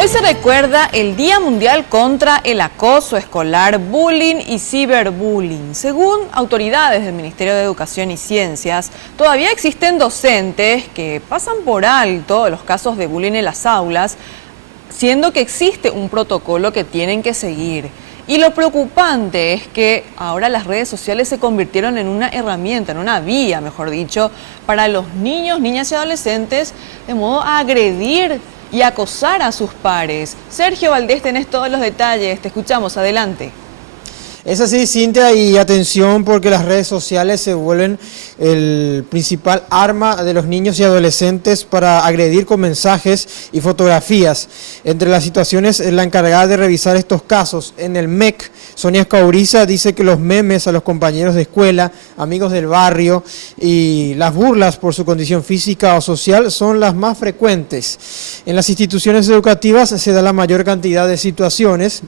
Hoy se recuerda el Día Mundial contra el Acoso Escolar, Bullying y Ciberbullying. Según autoridades del Ministerio de Educación y Ciencias, todavía existen docentes que pasan por alto los casos de bullying en las aulas, siendo que existe un protocolo que tienen que seguir. Y lo preocupante es que ahora las redes sociales se convirtieron en una herramienta, en una vía, mejor dicho, para los niños, niñas y adolescentes, de modo a agredir y acosar a sus pares. Sergio Valdés, tenés todos los detalles, te escuchamos, adelante. Es así, Cintia, y atención porque las redes sociales se vuelven el principal arma de los niños y adolescentes para agredir con mensajes y fotografías. Entre las situaciones, la encargada de revisar estos casos en el MEC, Sonia Escauriza, dice que los memes a los compañeros de escuela, amigos del barrio y las burlas por su condición física o social son las más frecuentes. En las instituciones educativas se da la mayor cantidad de situaciones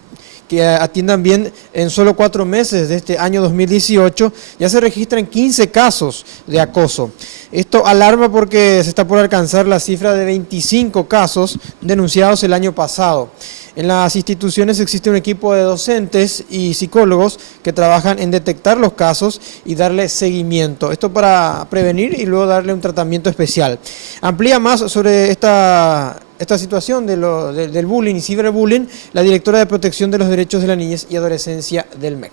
que atiendan bien. En solo 4 meses de este año 2018 ya se registran 15 casos de acoso. Esto alarma porque se está por alcanzar la cifra de 25 casos denunciados el año pasado. En las instituciones existe un equipo de docentes y psicólogos que trabajan en detectar los casos y darle seguimiento. Esto para prevenir y luego darle un tratamiento especial. Amplía más sobre esta situación del bullying y ciberbullying la directora de Protección de los Derechos de la Niñez y Adolescencia del MEC.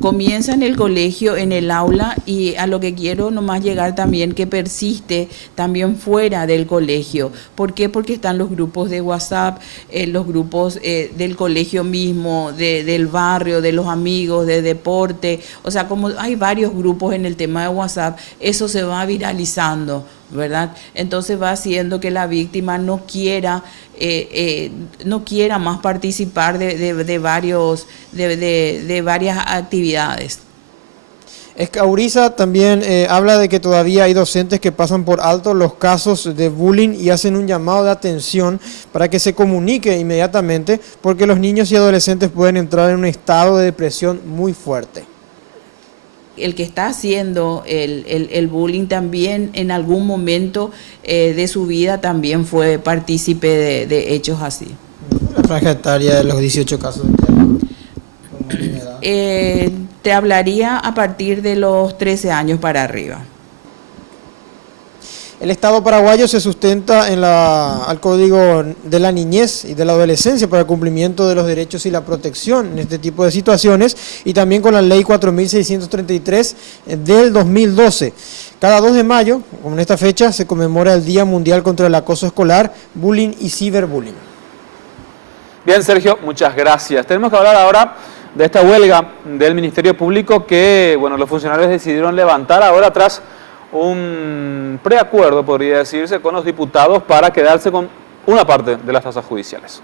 Comienza en el colegio, en el aula, y a lo que quiero nomás llegar también que persiste también fuera del colegio. ¿Por qué? Porque están los grupos de WhatsApp, los grupos del colegio mismo, del barrio, de los amigos, de deporte. O sea, como hay varios grupos en el tema de WhatsApp, eso se va viralizando, ¿verdad? Entonces va haciendo que la víctima no quiera más participar de varias actividades. Escauriza también habla de que todavía hay docentes que pasan por alto los casos de bullying y hacen un llamado de atención para que se comunique inmediatamente, porque los niños y adolescentes pueden entrar en un estado de depresión muy fuerte. El que está haciendo el bullying también en algún momento de su vida también fue partícipe de hechos así. La franja etaria de los 18 casos. Te hablaría a partir de los 13 años para arriba. El Estado paraguayo se sustenta al Código de la Niñez y de la Adolescencia para el cumplimiento de los derechos y la protección en este tipo de situaciones, y también con la Ley 4633 del 2012. Cada 2 de mayo, como en esta fecha, se conmemora el Día Mundial contra el Acoso Escolar, Bullying y Ciberbullying. Bien, Sergio, muchas gracias. Tenemos que hablar ahora de esta huelga del Ministerio Público que, bueno, los funcionarios decidieron levantar ahora tras un preacuerdo, podría decirse, con los diputados para quedarse con una parte de las tasas judiciales.